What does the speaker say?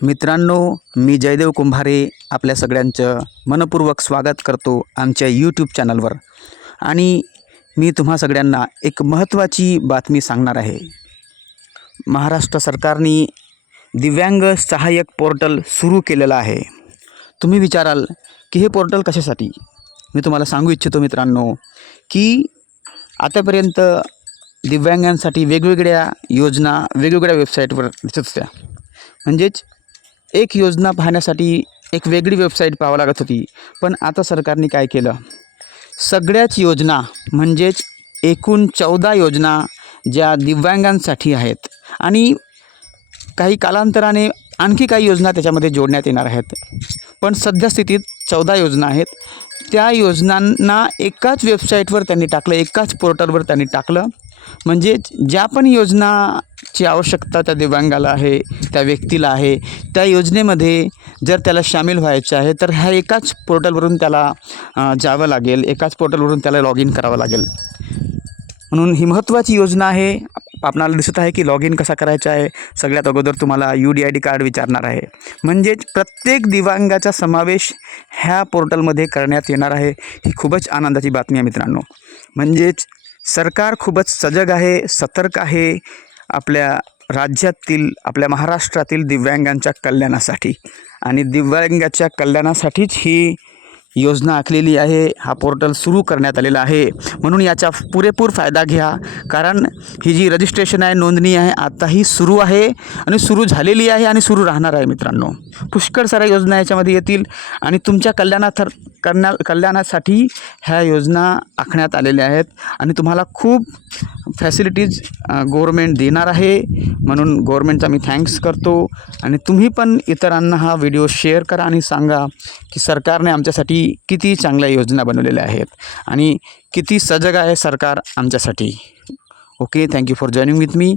मित्रांनो, मी जयदेव कुंभारे आपल्या सगळ्यांचं मनपूर्वक स्वागत करतो आमच्या यूट्यूब चॅनलवर. आणि मी तुम्हा सगळ्यांना एक महत्त्वाची बातमी सांगणार आहे. महाराष्ट्र सरकारने दिव्यांग सहाय्यक पोर्टल सुरू केलेलं आहे. तुम्ही विचाराल की हे पोर्टल कशासाठी? मी तुम्हाला सांगू इच्छितो मित्रांनो की आतापर्यंत दिव्यांगांसाठी वेगवेगळ्या योजना वेगवेगळ्या वेबसाईटवर दिसत होत्या. म्हणजेच एक योजना पाहण्यासाठी एक वेगळी वेबसाईट पाहावी लागत होती. पण आता सरकारने काय केलं, सगळ्याच योजना म्हणजेच एकूण 14 योजना ज्या दिव्यांगांसाठी आहेत आणि काही कालांतराने आणखी काही योजना त्याच्यामध्ये जोडण्यात येणार आहेत. पण सद्यस्थितीत 14 योजना आहेत. त्या योजनांना एकाच वेबसाईटवर त्यांनी टाकलं, एकाच पोर्टलवर त्यांनी टाकलं. म्हणजे ज्या पण योजनाची आवश्यकता त्या दिव्यांगाला आहे, त्या व्यक्तीला आहे, त्या योजनेमध्ये जर त्याला सामील व्हायचं आहे तर ह्या एकाच पोर्टलवरून त्याला जावं लागेल, एकाच पोर्टलवरून त्याला लॉग इन करावं लागेल. म्हणून ही महत्त्वाची योजना आहे. आपणाला दिसत आहे की लॉग इन कसा करायचा आहे. सगळ्यात अगोदर तुम्हाला UDID कार्ड विचारणार आहे. म्हणजेच प्रत्येक दिव्यांगाचा समावेश ह्या पोर्टलमध्ये करण्यात येणार आहे. ही खूपच आनंदाची बातमी आहे मित्रांनो. म्हणजेच सरकार खूपच सजग आहे, सतर्क आहे आपल्या राज्यातील, आपल्या महाराष्ट्रातील दिव्यांगांच्या कल्याणासाठी. आणि दिव्यांगाच्या कल्याणासाठीच ही योजना आखलेली आहे. हा पोर्टल सुरू करण्यात आलेला आहे. म्हणून याचा पुरेपूर फायदा घ्या. कारण ही जी रजिस्ट्रेशन आहे, नोंदणी आहे, आताही सुरू आहे आणि सुरू झालेली आहे आणि सुरू राहणार आहे मित्रांनो. पुष्कळ साऱ्या योजना याच्यामध्ये येतील आणि तुमच्या कल्याणासाठी ह्या योजना आखण्यात आलेल्या आहेत. आणि तुम्हाला खूप फॅसिलिटीज गव्हर्मेंट देणार आहे. म्हणून गव्हर्मेंटचा मी थँक्स करतो. आणि तुम्ही पण इतरांना हा व्हिडिओ शेअर करा आणि सांगा की सरकारने आमच्यासाठी किती चांगल्या योजना बनवलेल्या आहेत आणि किती सजग आहे सरकार आमच्यासाठी. Okay, thank you for joining with me.